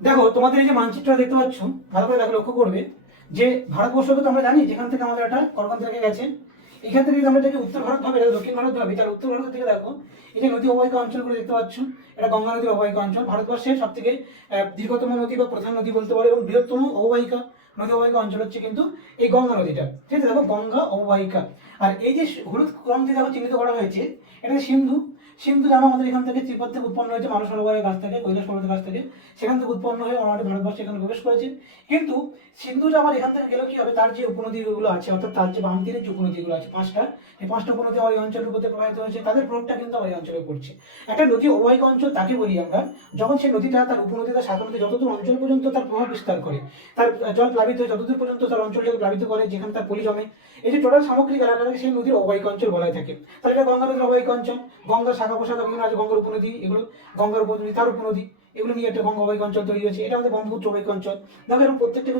দেখো তোমাদের এই যে মানচিত্রটা দেখতে পাচ্ছ, ভালো করে দেখো, লক্ষ্য করবে যে ভারতবর্ষকে তো আমরা জানি যেখান থেকে আমাদের একটা কর্কান্ত রেখে গেছে। এখান থেকে যদি আমরা এটাকে উত্তর ভারত ভাবে, এটা দক্ষিণ ভারত ভাবে, তার উত্তর ভারত থেকে দেখো এই যে নদী অববাহিকা অঞ্চলগুলো দেখতে পাচ্ছ, এটা গঙ্গা নদীর অববাহিকা অঞ্চল। ভারতবর্ষের সব থেকে দীর্ঘতম নদী বা প্রধান নদী বলতে পারো এবং বৃহত্তম অববাহিকা নদী অববাহিকা অঞ্চল হচ্ছে কিন্তু এই গঙ্গা নদীটা। ঠিক আছে, দেখো গঙ্গা অববাহিকা। আর এই যে হলুদ ক্রম দিয়ে দেখো চিহ্নিত করা হয়েছে, এটা সিন্ধু। সিন্ধু জানো আমাদের এখান থেকে তিব্বত থেকে উৎপন্ন হয়েছে, মানুষ সরোবরের কাছ থেকে, কৈলাস পর্বতের কাছ থেকে, সেখান থেকে উৎপন্ন হয়ে আমাদের ভারতবর্ষে এখানে প্রবেশ করেছে। কিন্তু সিন্ধুটা আমার এখান থেকে গেলে কি হবে, তার যে উপনদীগুলো আছে, অর্থাৎ তার যে বাম তীরের যে উপনদীগুলো আছে পাঁচটা, এই পাঁচটা উপনদী আমার এই অঞ্চলের উপর দিয়ে প্রবাহিত হয়েছে, তাদের প্রভাবটা কিন্তু আমার এই অঞ্চলে পড়ছে। একটা নদী অববাহিকা অঞ্চল তাকে বলি আমরা যখন সেই নদীটা তার উপনদী তার শাখা নদী যতদূর অঞ্চল পর্যন্ত তার প্রভাব বিস্তার করে, তার জল প্লাবিত হয়ে যতদূর পর্যন্ত তার অঞ্চলটাকে প্লাবিত করে, যেখানে তার পলি জমে, এই যে টোটাল সামগ্রিক এলাকাটাকে সেই নদীর অববাহিকা অঞ্চল বলা হয়ে থাকে। তাহলে এটা গঙ্গা নদীর অববাহিকা অঞ্চল। গঙ্গার শাখা প্রশাখা বিভিন্ন আছে, গঙ্গার উপনদী এগুলো, গঙ্গার উপনদী তার উপনদী, এগুলো নিয়ে একটা গঙ্গা অববাহিকা অঞ্চল তৈরি হয়েছে। এটা আমাদের ব্রহ্মপুত্র অববাহিকা অঞ্চল। দেখো এরকম প্রত্যেকটা